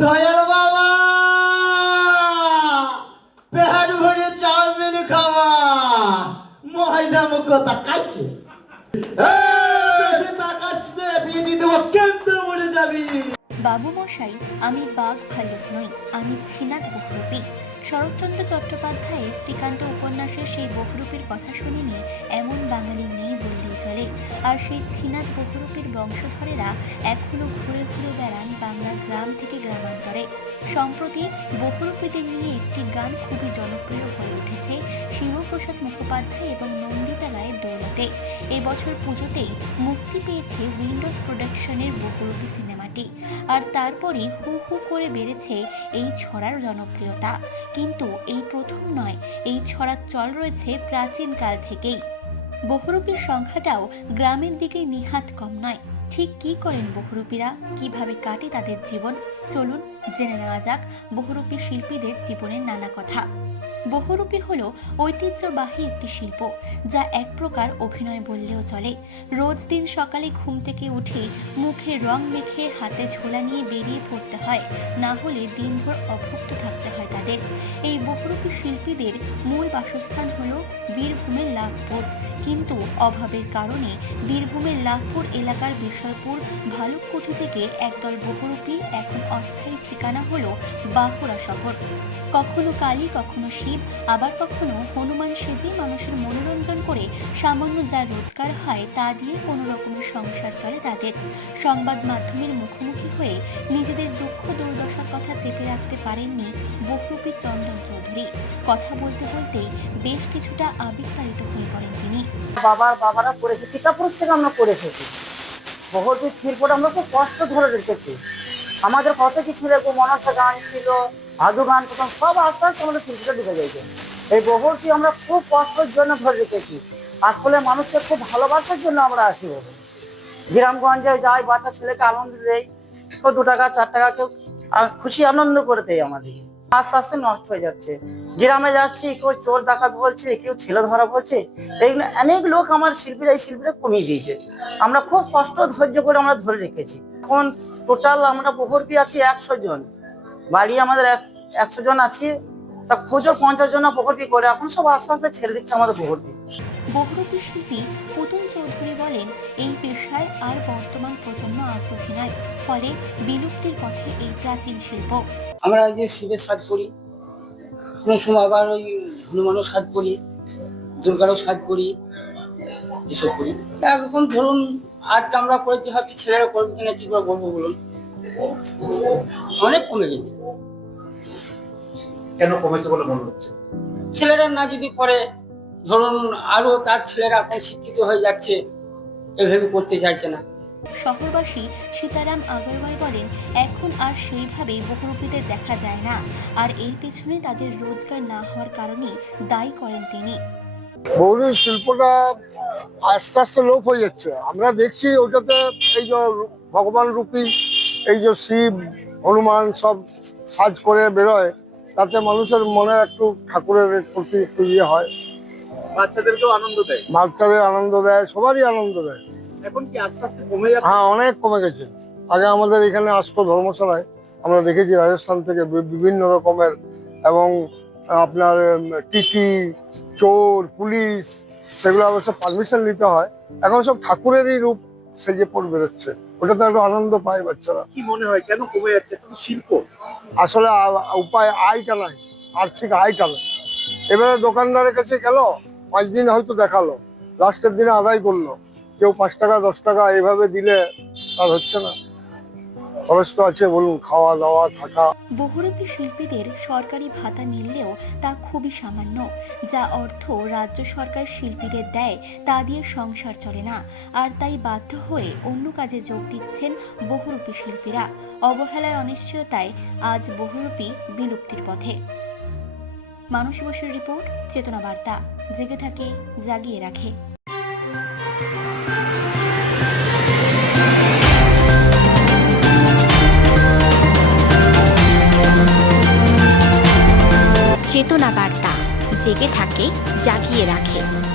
দয়াল বাবা! পেহার ভরে চাউমিন খাওয়া। মহাইদা মুখ কথা বেশি বাবু মশাই আমি বাঘ ভাল্লুক নই, আমি ছিনাদ বহুরূপী। শরৎচন্দ্র চট্টোপাধ্যায় শ্রীকান্ত উপন্যাসের সেই বহুরূপীর কথা শুনিনি এমন বাঙালি নেই বললেই চলে। আর সেই ছিনাদ বহুরূপীর বংশধরেরা এখনও ঘুরে ঘুরে বেড়ান বাংলার গ্রাম থেকে গ্রামান্তরে। সম্প্রতি বহুরূপীদের নিয়ে একটি গান খুবই জনপ্রিয় হয়ে উঠেছে শিবপ্রসাদ মুখোপাধ্যায় এবং নন্দিতা রায়ের দৌলতে। এবছর পুজোতেই মুক্তি পেয়েছে উইন্ডোজ প্রোডাকশনের বহুরূপী সিনেমাটি। আর তারপরই হু হু করে বেড়েছে এই ছড়ার জনপ্রিয়তা। কিন্তু এই প্রথম নয়, এই ছড়ার চল রয়েছে প্রাচীনকাল থেকেই। বহুরূপীর সংখ্যাটাও গ্রামের দিকে নিহাত কম নয়। ঠিক কি করেন বহুরূপীরা? কীভাবে কাটে তাদের জীবন? চলুন জেনে নেওয়া যাক বহুরূপী শিল্পীদের জীবনের নানা কথা। বহুরূপী হল ঐতিহ্যবাহী একটি শিল্প, যা এক প্রকার অভিনয় বললেও চলে। রোজ দিন সকালে ঘুম থেকে উঠে মুখে রং মেখে হাতে ঝোলা নিয়ে বেরিয়ে পড়তে হয়, না হলে দিনভর অভুক্ত থাকতে হয় তাদের। এই বহুরূপী শিল্পীদের মূল বাসস্থান হল বীরভূমের লাভপুর কিন্তু অভাবের কারণে বীরভূমের লাভপুর এলাকার বিষয়পুর ভালুককুঠি থেকে একদল বহুরূপী এখন অস্থায়ী ঠিকানা হল বাঁকুড়া শহর। কখনো কালী, কখনো শিব আবার কখনো হনুমান সেজে মানুষের মনোরঞ্জন করে সামান্য যা রোজগার হয় তা দিয়ে কোনো রকমের সংসার চলে তাদের। সংবাদ মাধ্যমের মুখোমুখি হয়ে নিজেদের দুঃখ দুর্দশার কথা চেপে রাখতে পারেননি বহুরূপী চন্দন চৌধুরী। কথা বলতে বলতেই বেশ কিছুটা আবেগতাড়িত হয়ে পড়েন তিনি। বাবার বাবারা করেছে পিতাপুরুষ থেকে আমরা করে এসেছি বহুটি শিল্পটা আমরা খুব কষ্ট ধরে রেখেছি। আমাদের কত কিছু ছিল মনসা গান ছিল আদু গান প্রথম সব আস্তে আস্তে আমাদের শিল্পীটা ঢুকে গেছে। এই বহুটি আমরা খুব কষ্টের জন্য ধরে রেখেছি। আসলে মানুষকে খুব ভালোবাসার জন্য আমরা আসি গ্রামগঞ্জে যাই, বাচ্চা ছেলেকে আনন্দ দেয় কেউ দু টাকা, চার টাকা, কেউ খুশি আনন্দ করে দেয় আমাদের। আস্তে আস্তে নষ্ট হয়ে যাচ্ছে। গ্রামে যাচ্ছি, কেউ চোর ডাকাত বলছে, কেউ ছেলে ধরা বলছে। এইগুলো অনেক লোক আমার শিল্পীরা, এই শিল্পীরা কমিয়ে দিয়েছে। আমরা খুব কষ্ট ধৈর্য করে আমরা ধরে রেখেছি। এখন টোটাল আমরা বহুরপি আছি একশো জন। বাড়ি আমাদের এক একশো জন আছি। তা খুঁজো পঞ্চাশ জন বহুরপি করে? এখন সব আস্তে আস্তে ছেড়ে দিচ্ছে আমাদের বহুরপি বহুরূপী শিল্পী পুতুল চৌধুরী বলেন এই পেশায় আর বর্তমান প্রজন্ম আগ্রহী নয় ফলে বিলুপ্তির পথে এই প্রাচীন শিল্প। আমরা এই যে শিবের সাজ করি কোনো সময় আবার ওই হনুমানও সাজ করি দুর্গারও সাজ করি এসব করি। এখন ধরুন আজ আমরা করেছি হয়তো ছেলেরা করবে কিনা কি করে বলব বলুন অনেক কমে গেছে। কেন কমেছে বলে মনে হচ্ছে? ছেলেরা না যদি করে ধরুন আরও তার ছেলেরা এখন শিক্ষিত হয়ে যাচ্ছে এভাবে করতে চাইছে না। শহরবাসী সীতারাম আগরওয়াল বলেন এখন আর সেইভাবে বহুরূপীদের দেখা যায় না। আর এর পেছনে তাদের রোজগার না হওয়ার কারণে দায়ী করেন তিনি। গৌরী শিল্পটা আস্তে আস্তে লোপ হয়ে যাচ্ছে। আমরা দেখছি ওটাতে এই যে ভগবান রূপী এই যে শিব হনুমান সব সাজ করে বেরোয়। তাতে মানুষের মনে একটু ঠাকুরের প্রতি একটু ইয়ে হয়। বাচ্চাদেরকেও আনন্দ দেয়? বাচ্চাদের আনন্দ দেয় সবারই আনন্দ দেয়। এখন কি আস্তে আস্তে কমে যাচ্ছে? হ্যাঁ অনেক কমে গেছে। আগে আমাদের এখানে আসতো ধর্মশালায় আমরা দেখেছি রাজস্থান থেকে বিভিন্ন রকমের এবং আপনার টিটি চোর পুলিশ সেগুলো অবশ্য পারমিশন নিতে হয়। এখন সব ঠাকুরেরই রূপ সেজে পড়ে বেরোচ্ছে। ওটাতে একটু আনন্দ পায় বাচ্চারা। কি মনে হয় কেন কমে যাচ্ছে? শিল্প। আসলে উপায় আয়টা নাই, আর্থিক আয়টা নাই। এবারে দোকানদারের কাছে গেল, পাঁচ দিন হয়তো দেখাল, লাস্টের দিনে আদায় করল। কেউ পাঁচ টাকা, দশ টাকা এভাবে দিলে তার হচ্ছে না। খরচ আছে, বলুন, খাওয়া দাওয়া, থাকা। বহুরূপী শিল্পীদের সরকারি ভাতা মিললেও তা খুবই সামান্য। যা অর্থ রাজ্য সরকার শিল্পীদের দেয়, তা দিয়ে সংসার চলে না। আর তাই বাধ্য হয়ে অন্য কাজে যোগ দিচ্ছেন বহুরূপী শিল্পীরা। অবহেলায়, অনিশ্চয়তায় আজ বহুরূপী বিলুপ্তির পথে। মানসী বসুর রিপোর্ট, চেতনা বার্তা। জেগে থাকে, জাগিয়ে রাখে। থাকে জাগিয়ে রাখে।